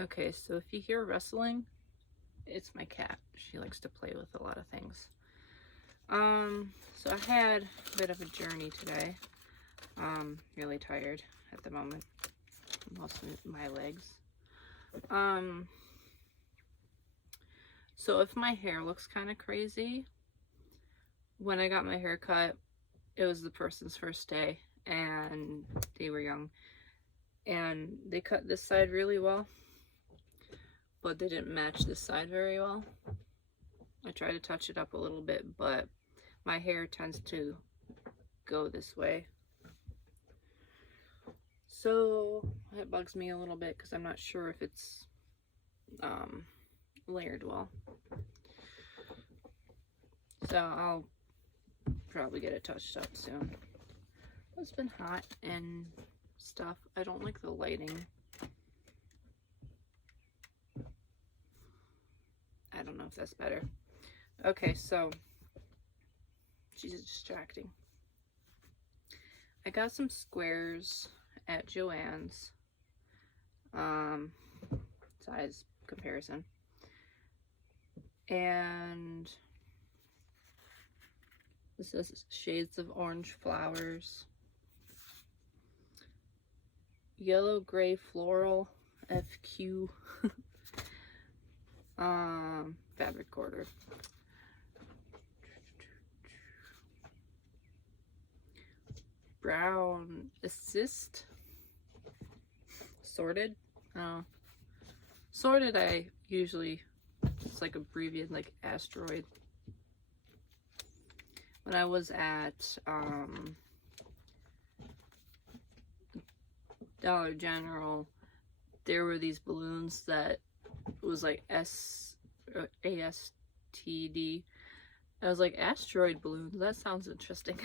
Okay, so if you hear rustling, it's my cat. She likes to play with a lot of things. So I had a bit of a journey today. Really tired at the moment. Mostly my legs. So if my hair looks kind of crazy, when I got my hair cut, it was the person's first day and they were young. And they cut this side really well, but they didn't match this side very well. I tried to touch it up a little bit, but my hair tends to go this way. So it bugs me a little bit because I'm not sure if it's layered well. So I'll probably get it touched up soon. It's been hot and stuff. I don't like the lighting. I don't know if that's better. Okay, so she's distracting. I got some squares at Joann's. Size comparison. And this is shades of orange flowers. Yellow gray floral FQ fabric quarter. Brown assist sorted. Sorted I usually, it's like abbreviated like asteroid. When I was at Dollar General, there were these balloons that was like ASTD. I was like, asteroid balloons, that sounds interesting.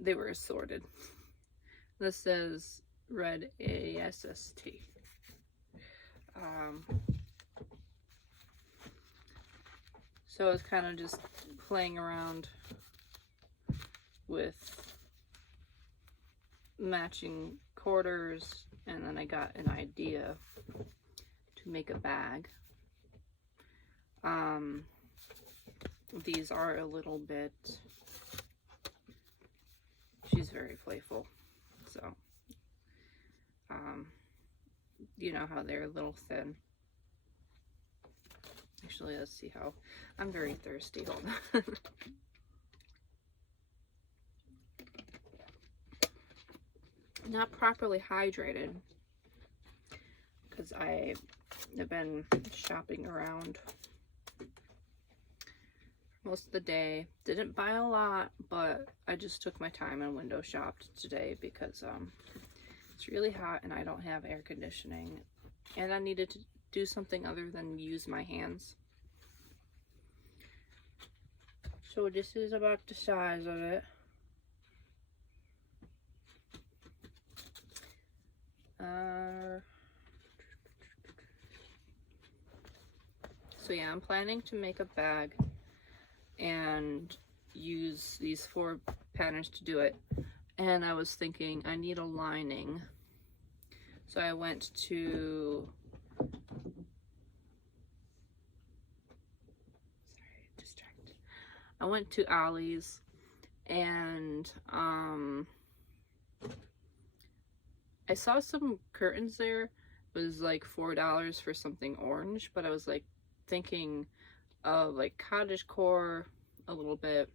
They were assorted. This says red ASST. So I was kind of just playing around with matching quarters, and then I got an idea to make a bag. These are a little bit, she's very playful, so you know how they're a little thin. Actually, let's see how, I'm very thirsty, hold on. Not properly hydrated because I have been shopping around most of the day. Didn't buy a lot, but I just took my time and window shopped today because it's really hot and I don't have air conditioning, and I needed to do something other than use my hands. So this is about the size of it. So yeah, I'm planning to make a bag and use these 4 patterns to do it. And I was thinking I need a lining. So I went to, I went to Ollie's, and I saw some curtains there. It was like $4 for something orange, but I was like thinking of like cottagecore a little bit.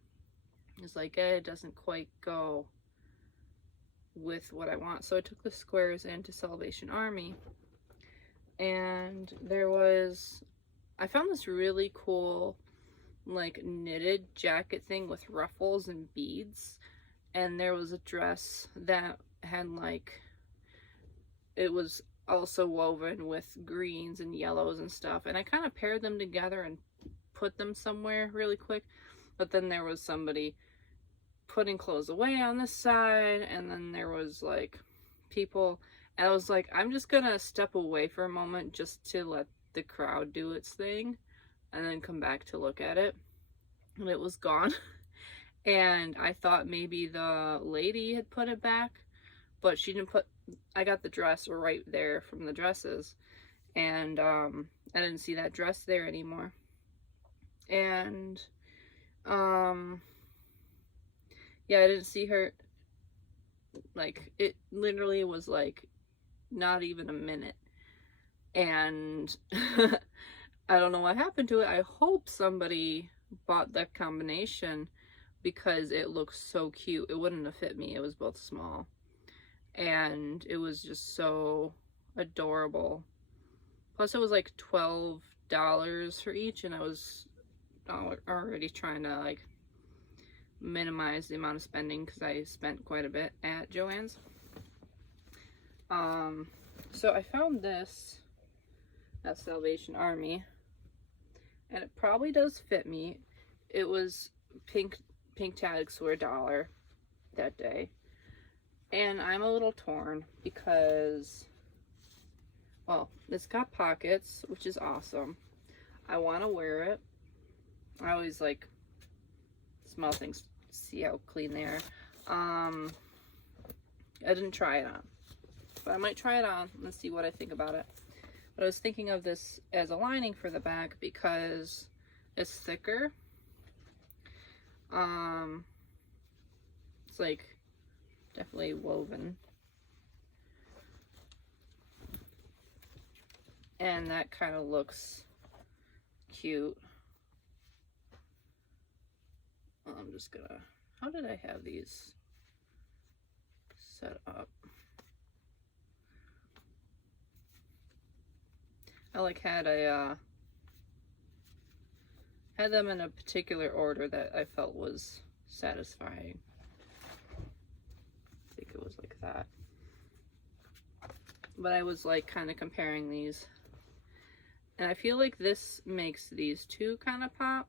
It's like, it doesn't quite go with what I want. So I took the squares into Salvation Army, and I found this really cool like knitted jacket thing with ruffles and beads, and there was a dress that had like, it was also woven with greens and yellows and stuff, and I kind of paired them together and put them somewhere really quick. But then there was somebody putting clothes away on this side, and then there was like people, and I was like, I'm just gonna step away for a moment just to let the crowd do its thing and then come back to look at it. And it was gone. And I thought maybe the lady had put it back, but she didn't put, I got the dress right there from the dresses, and I didn't see that dress there anymore. And yeah, I didn't see her, like, it literally was like not even a minute, and I don't know what happened to it. I hope somebody bought that combination because it looks so cute. It wouldn't have fit me. It was both small, and it was just so adorable. Plus it was like $12 for each, and I was already trying to like minimize the amount of spending because I spent quite a bit at Joann's. So I found this at Salvation Army, and it probably does fit me. It was pink tags were $1 that day, and I'm a little torn because, well, it's got pockets, which is awesome. I want to wear it. I always like smell things, see how clean they are. I didn't try it on, but I might try it on and see what I think about it. But I was thinking of this as a lining for the back because it's thicker. It's like definitely woven, and that kind of looks cute. I'm just gonna, how did I have these set up? I like had them in a particular order that I felt was satisfying. I think it was like that. But I was like kind of comparing these, and I feel like this makes these two kind of pop.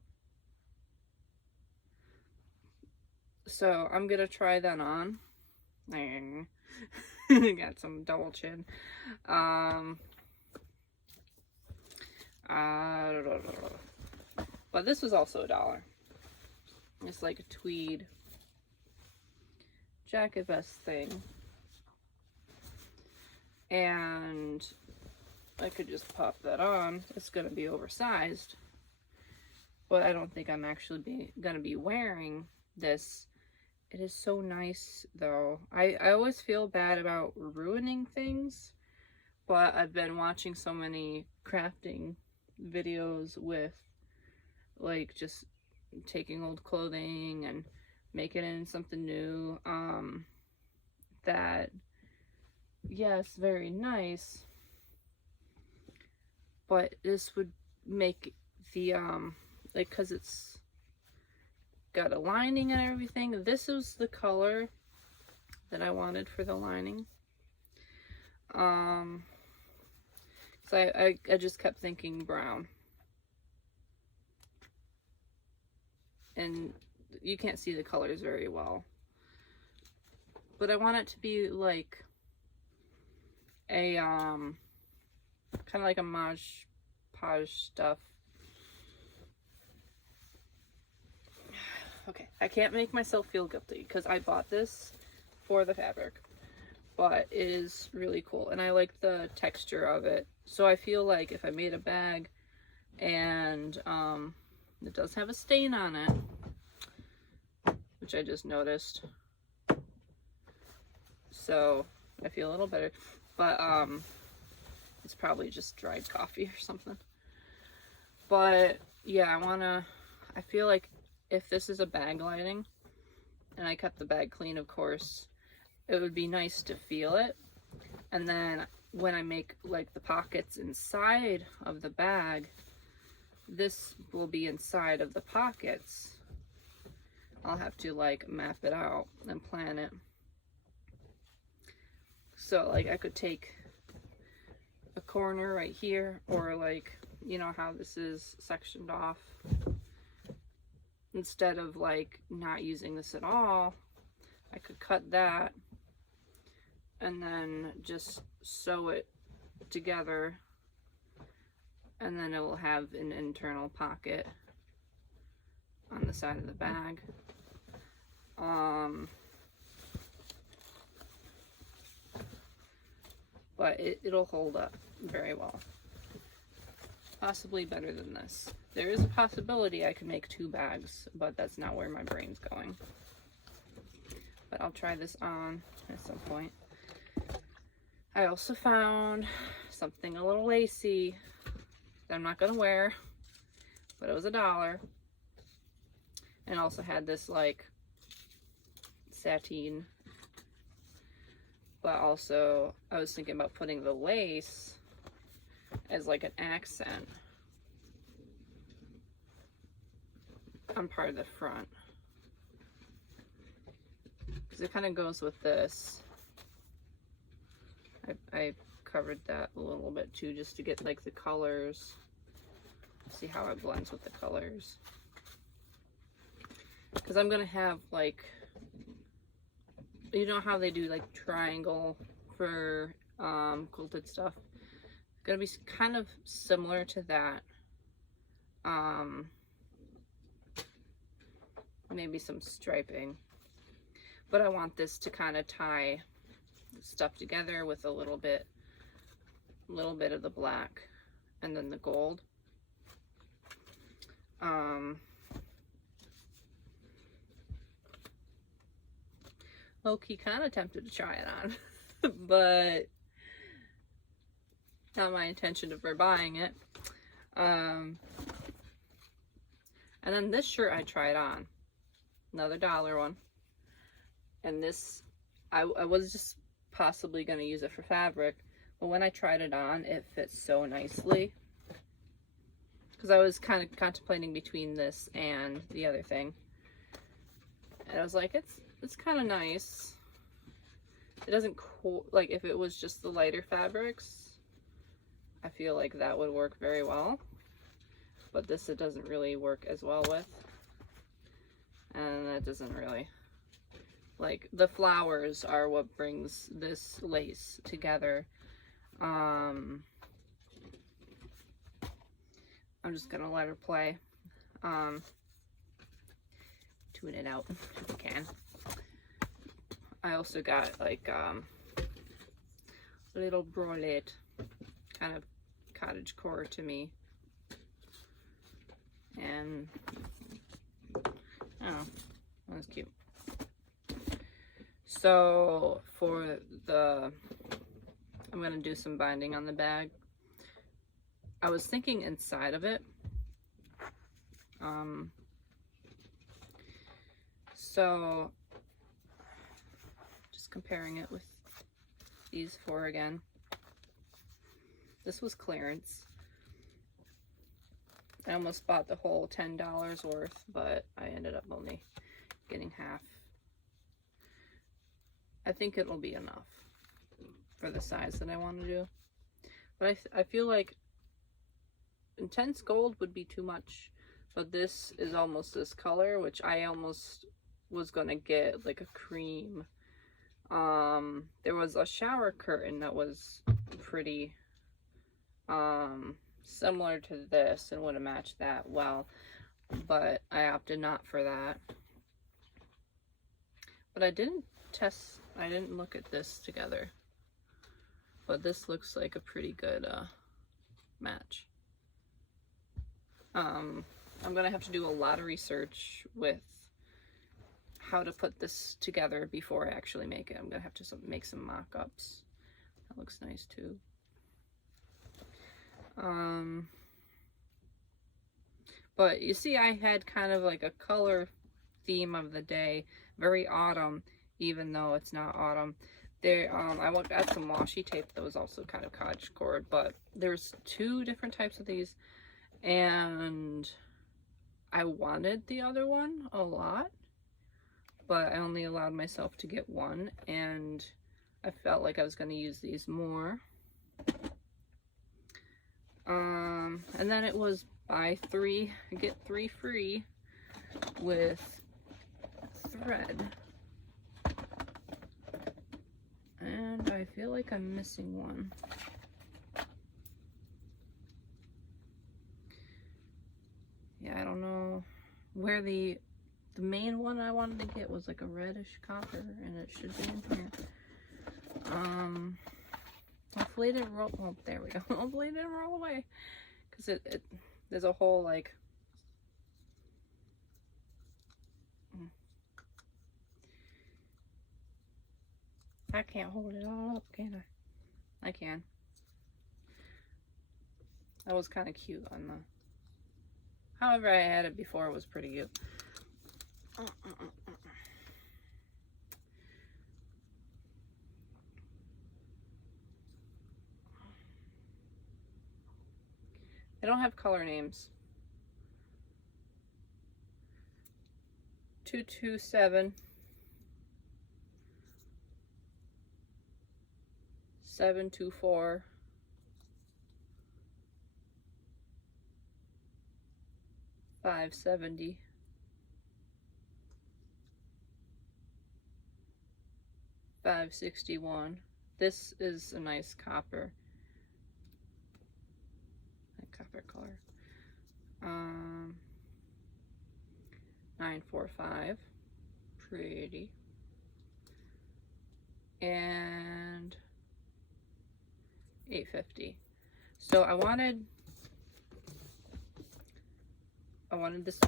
So I'm gonna try that on. Got some double chin. But this was also $1. It's like a tweed jacket vest thing, and I could just pop that on. It's gonna be oversized, but I don't think I'm actually gonna be wearing this. It is so nice though. I always feel bad about ruining things, but I've been watching so many crafting videos with like just taking old clothing and making it into something new, that yes, very nice, but this would make the like, because it's got a lining and everything, this was the color that I wanted for the lining. So I just kept thinking brown, and you can't see the colors very well, but I want it to be like a kind of like a Mod Podge stuff. Okay, I can't make myself feel guilty because I bought this for the fabric, but it is really cool, and I like the texture of it. So I feel like if I made a bag and it does have a stain on it, which I just noticed, so I feel a little better, but it's probably just dried coffee or something. But yeah, I feel like if this is a bag lining, and I kept the bag clean, of course, it would be nice to feel it. And then when I make like the pockets inside of the bag, this will be inside of the pockets. I'll have to like map it out and plan it. So like I could take a corner right here, or like, you know how this is sectioned off, instead of like not using this at all, I could cut that and then just sew it together, and then it will have an internal pocket on the side of the bag. but it'll hold up very well. Possibly better than this. There is a possibility I could make 2 bags, but that's not where my brain's going. But I'll try this on at some point. I also found something a little lacy that I'm not gonna wear, but it was $1. And also had this like sateen, but also I was thinking about putting the lace as like an accent on part of the front, because it kind of goes with this. I covered that a little bit too, just to get like the colors, see how it blends with the colors, because I'm gonna have like, you know how they do like triangle for quilted stuff. It's gonna be kind of similar to that. Maybe some striping, but I want this to kind of tie stuff together with a little bit of the black and then the gold. Low-key kind of tempted to try it on, but not my intention of buying it. And then this shirt I tried on, another $1 one, and this I was just possibly going to use it for fabric, but when I tried it on, it fits so nicely, because I was kind of contemplating between this and the other thing, and I was like, it's kind of nice. It doesn't like, if it was just the lighter fabrics, I feel like that would work very well, but this it doesn't really work as well with, and that doesn't really, like, the flowers are what brings this lace together. I'm just gonna let her play, tune it out if I can. I also got like a little bralette, kind of cottage core to me, and oh, that's cute. So for I'm gonna do some binding on the bag. I was thinking inside of it, so just comparing it with these 4 again. This was clearance. I almost bought the whole $10 worth, but I ended up only getting half. I think it'll be enough for the size that I want to do. But I feel like intense gold would be too much, but this is almost this color, which I almost was gonna get like a cream. There was a shower curtain that was pretty similar to this and would have matched that well, but I opted not for that. But I didn't look at this together, but this looks like a pretty good match. I'm gonna have to do a lot of research with how to put this together before I actually make it. I'm gonna have to make some mock-ups. That looks nice too. But you see, I had kind of like a color theme of the day, very autumn, even though it's not autumn. There, I got some washi tape that was also kind of cottage cord, but there's 2 different types of these, and I wanted the other one a lot, but I only allowed myself to get 1, and I felt like I was going to use these more. And then it was buy 3, get 3 free with thread. And I feel like I'm missing one. Yeah, I don't know where the main one I wanted to get was like a reddish copper, and it should be in here. I'll hopefully it didn't roll. Oh, there we go. Hopefully it didn't roll away, because there's a whole like. I can't hold it all up, can I? I can. That was kind of cute on the. However, I had it before, it was pretty cute. I don't have color names. 227 724 570 561. This is a nice copper. Copper color. 945. Pretty. And 850. So I wanted this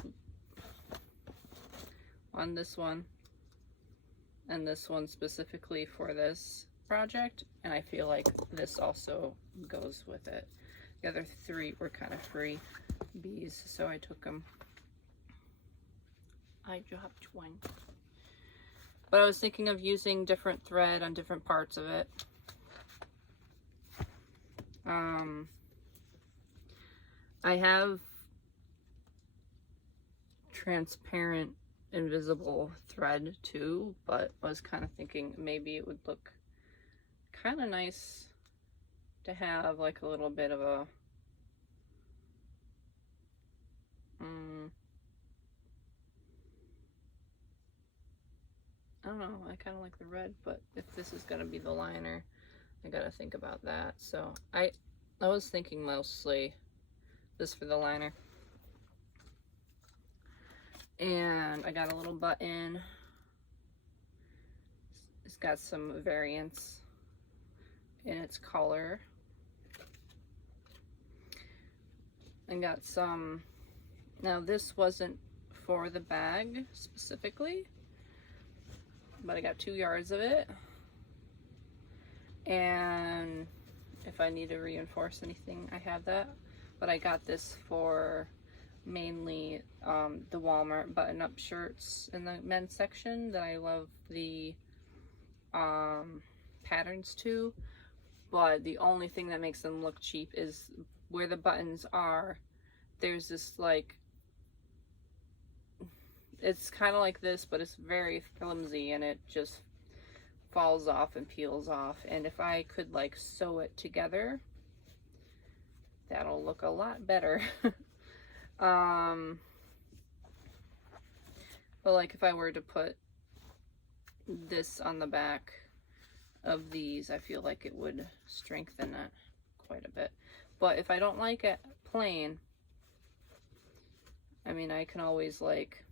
one and this one specifically for this project, and I feel like this also goes with it. The other three were kind of freebies, so I took them. I dropped one. But I was thinking of using different thread on different parts of it. I have transparent invisible thread too, but I was kind of thinking maybe it would look kind of nice to have like a little bit of a I don't know, I kind of like the red, but if this is gonna be the liner, I gotta think about that. So I was thinking mostly this for the liner. And I got a little button. It's got some variants in its color. I got some, now this wasn't for the bag specifically, but I got 2 yards of it. And if I need to reinforce anything, I have that. But I got this for mainly the Walmart button-up shirts in the men's section that I love the patterns to. But the only thing that makes them look cheap is where the buttons are. There's this like, it's kind of like this, but it's very flimsy and it just falls off and peels off. And if I could like sew it together, that'll look a lot better. But like if I were to put this on the back of these, I feel like it would strengthen it quite a bit. But if I don't like it plain, I mean, I can always like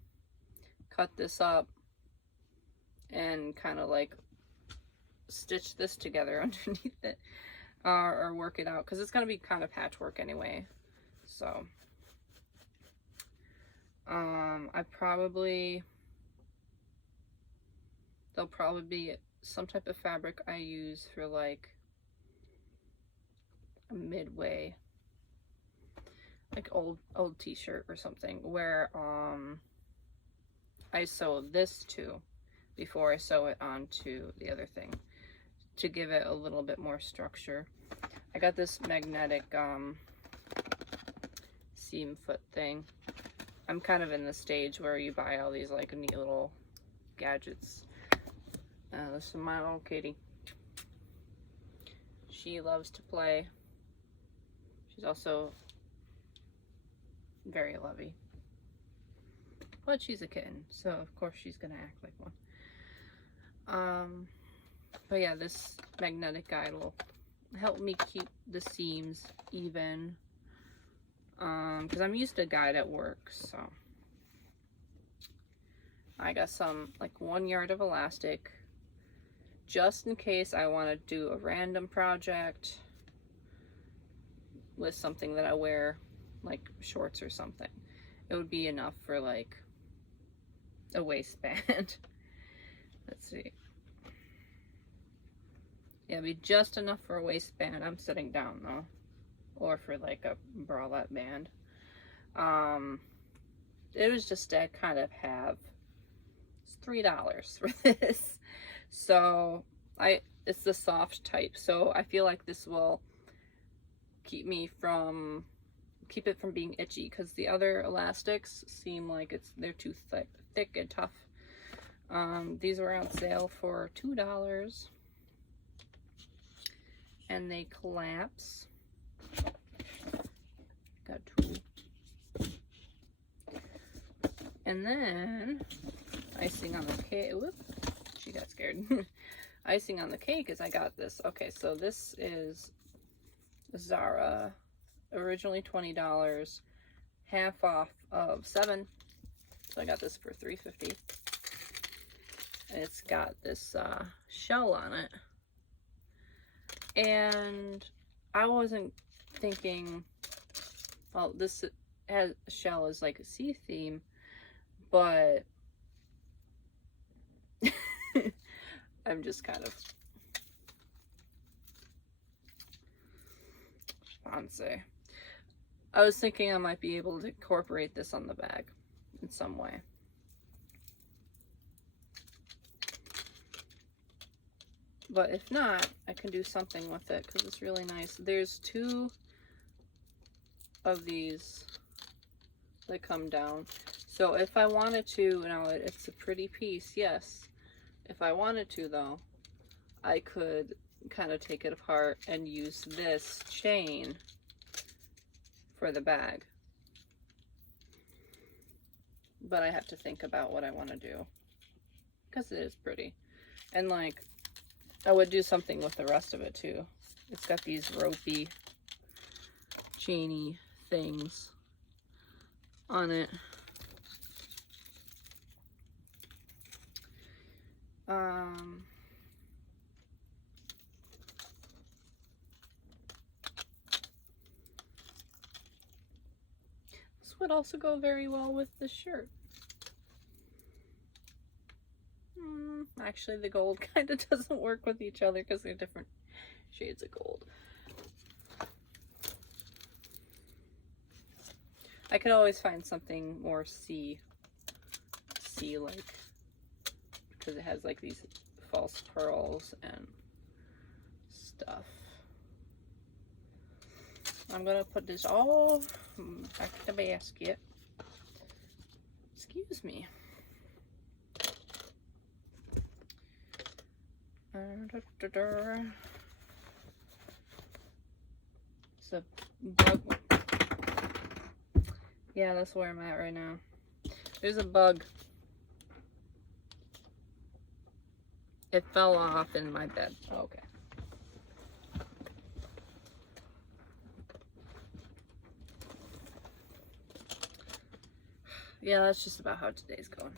cut this up and kind of like stitch this together underneath it, or work it out, because it's going to be kind of patchwork anyway. So there'll probably be some type of fabric I use for like a midway, like old t-shirt or something, where I sew this to before I sew it onto the other thing to give it a little bit more structure. I got this magnetic seam foot thing. I'm kind of in the stage where you buy all these like neat little gadgets. This is my little kitty. She loves to play. She's also very lovey. But she's a kitten, so of course she's gonna act like one. But yeah, this magnetic guide will help me keep the seams even. Because I'm used to guide at work, so. I got some, like 1 yard of elastic, just in case I want to do a random project with something that I wear, like shorts or something. It would be enough for like a waistband. Let's see. Yeah, it'd be just enough for a waistband. I'm sitting down though. Or for like a bralette band. It was just to kind of have, it's $3 for this. So it's the soft type. So I feel like this will keep it from being itchy, because the other elastics seem like they're too thick and tough. These were on sale for $2, and they collapse. Got two. And then icing on the cake. Whoop, she got scared. Icing on the cake is I got this. Okay, so this is Zara, originally $20, half off of $7. So I got this for $3.50. And it's got this shell on it. And I wasn't thinking, well, this shell is like a sea theme, but I'm just kind of fancy. I was thinking I might be able to incorporate this on the bag in some way. But if not, I can do something with it because it's really nice. There's 2 of these that come down. So if I wanted to, now it's a pretty piece, yes. If I wanted to though, I could kind of take it apart and use this chain for the bag. But I have to think about what I want to do, because it is pretty. And like, I would do something with the rest of it too. It's got these ropey, chainy things on it. This would also go very well with the shirt. Actually, the gold kind of doesn't work with each other because they're different shades of gold. I could always find something more sea-like, because it has like these false pearls and stuff. I'm gonna put this all back in the basket. Excuse me. It's a bug. Yeah, that's where I'm at right now. There's a bug. It fell off in my bed. Okay. Yeah, that's just about how today's going.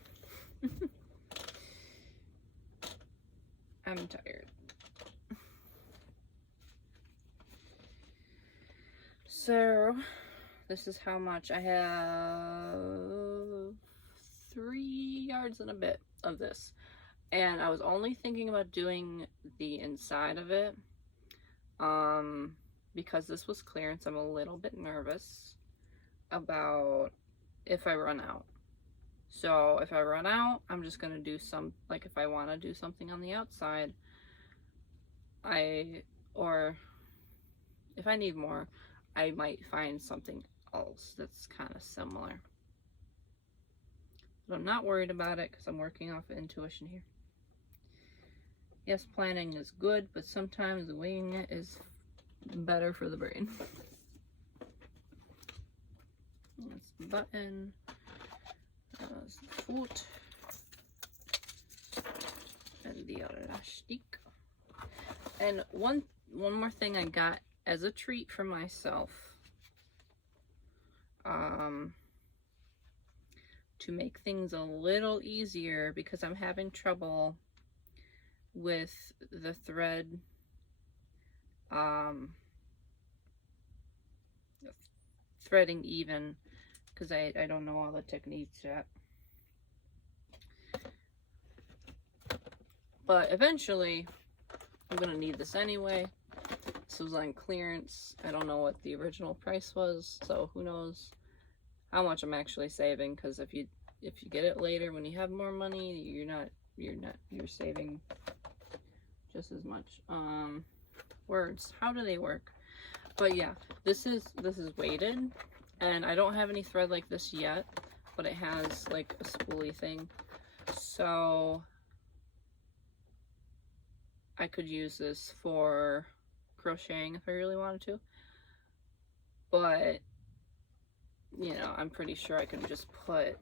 I'm tired. So, this is how much I have. 3 yards and a bit of this. And I was only thinking about doing the inside of it. Because this was clearance, I'm a little bit nervous about if I run out. So if I run out, I'm just gonna do like if I want to do something on the outside, or if I need more, I might find something else that's kind of similar. But I'm not worried about it because I'm working off of intuition here. Yes, planning is good, but sometimes winging it is better for the brain. That's the button. That's the foot. And the elastic. And one more thing I got as a treat for myself. To make things a little easier, because I'm having trouble with the thread threading even, because I don't know all the techniques yet. But eventually I'm gonna need this anyway. This was on clearance. I don't know what the original price was, so who knows how much I'm actually saving, because if you get it later when you have more money, you're saving just as much. Words, how do they work? But yeah, this is weighted, and I don't have any thread like this yet, but it has like a spoolie thing, so I could use this for crocheting if I really wanted to. But you know, I'm pretty sure I can just put,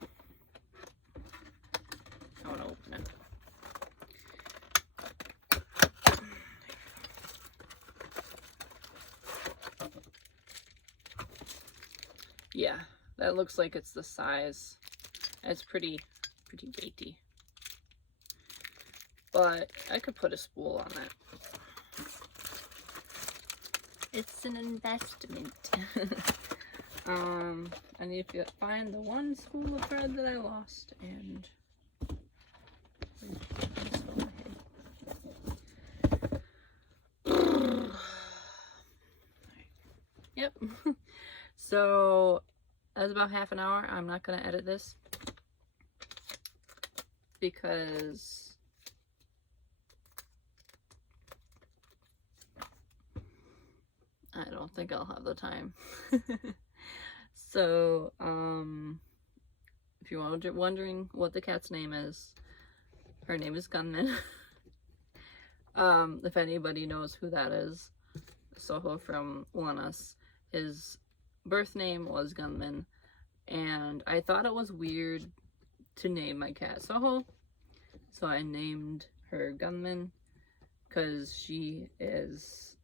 I want to open it. Yeah, that looks like it's the size. It's pretty weighty. But I could put a spool on it. It's an investment. I need to find the one spool of thread that I lost, and yep. So that's about half an hour. I'm not gonna edit this because I don't think I'll have the time. So, if you're wondering what the cat's name is, her name is Gunman. If anybody knows who that is, Soho from Lanus, his birth name was Gunman, and I thought it was weird to name my cat Soho, so I named her Gunman, because she is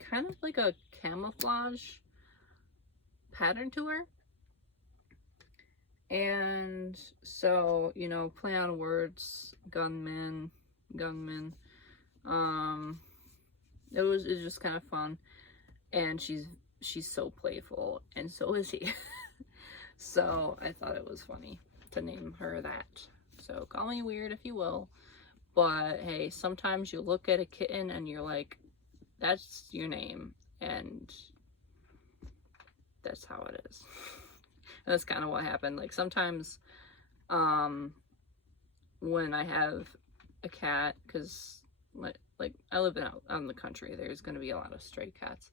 kind of like a camouflage pattern to her. And so, you know, play on words, gunman. It was just kind of fun, and she's so playful, and so is he. So I thought it was funny to name her that. So call me weird if you will, but hey, sometimes you look at a kitten and you're like, that's your name, and that's how it is. That's kind of what happened. Like sometimes when I have a cat, because like I live out in the country, there's going to be a lot of stray cats,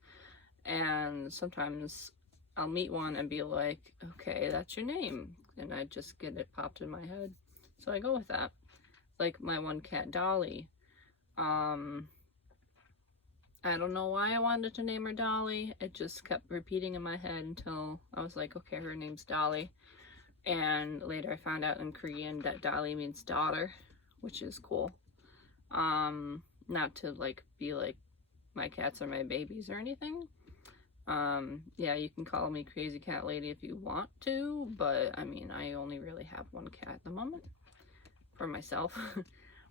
and sometimes I'll meet one and be like, okay, that's your name, and I just get it popped in my head, so I go with that. Like my one cat, Dolly, I don't know why I wanted to name her Dolly. It just kept repeating in my head until I was like, okay, her name's Dolly. And later I found out in Korean that Dolly means daughter, which is cool. Not to like be like my cats are my babies or anything. Yeah, you can call me Crazy Cat Lady if you want to, but I mean, I only really have one cat at the moment for myself.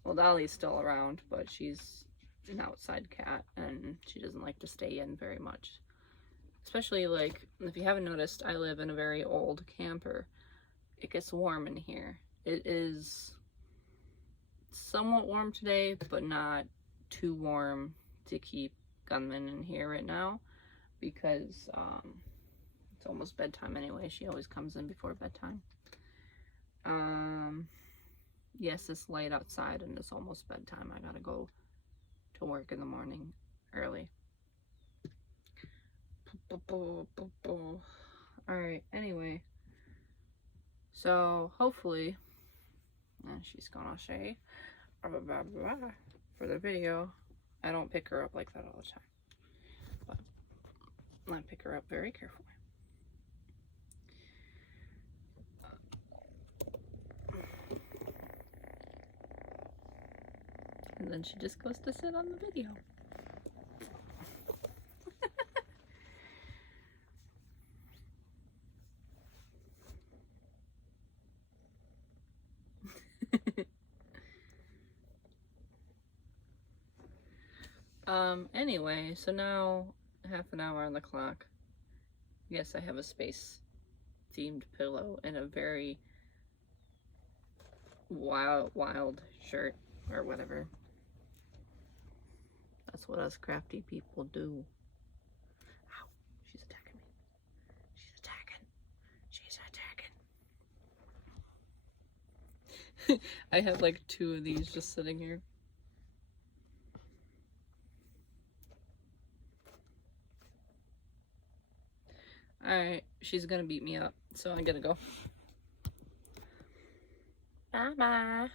Well, Dolly's still around, but she's an outside cat and she doesn't like to stay in very much. Especially, like, if you haven't noticed, I live in a very old camper. It gets warm in here. It is somewhat warm today, but not too warm to keep Gunman in here right now, because it's almost bedtime anyway. She always comes in before bedtime. Yes, it's light outside and it's almost bedtime. I gotta go to work in the morning early. Alright, anyway. So, hopefully, she's gonna say, blah, blah, blah, blah, for the video. I don't pick her up like that all the time, but I pick her up very carefully. And then she just goes to sit on the video. Anyway, so now half an hour on the clock. Yes, I have a space themed pillow and a very wild shirt or whatever. That's what us crafty people do. Ow, she's attacking me. She's attacking. She's attacking. I have like 2 of these just sitting here. Alright, she's gonna beat me up, so I gotta go. Bye bye.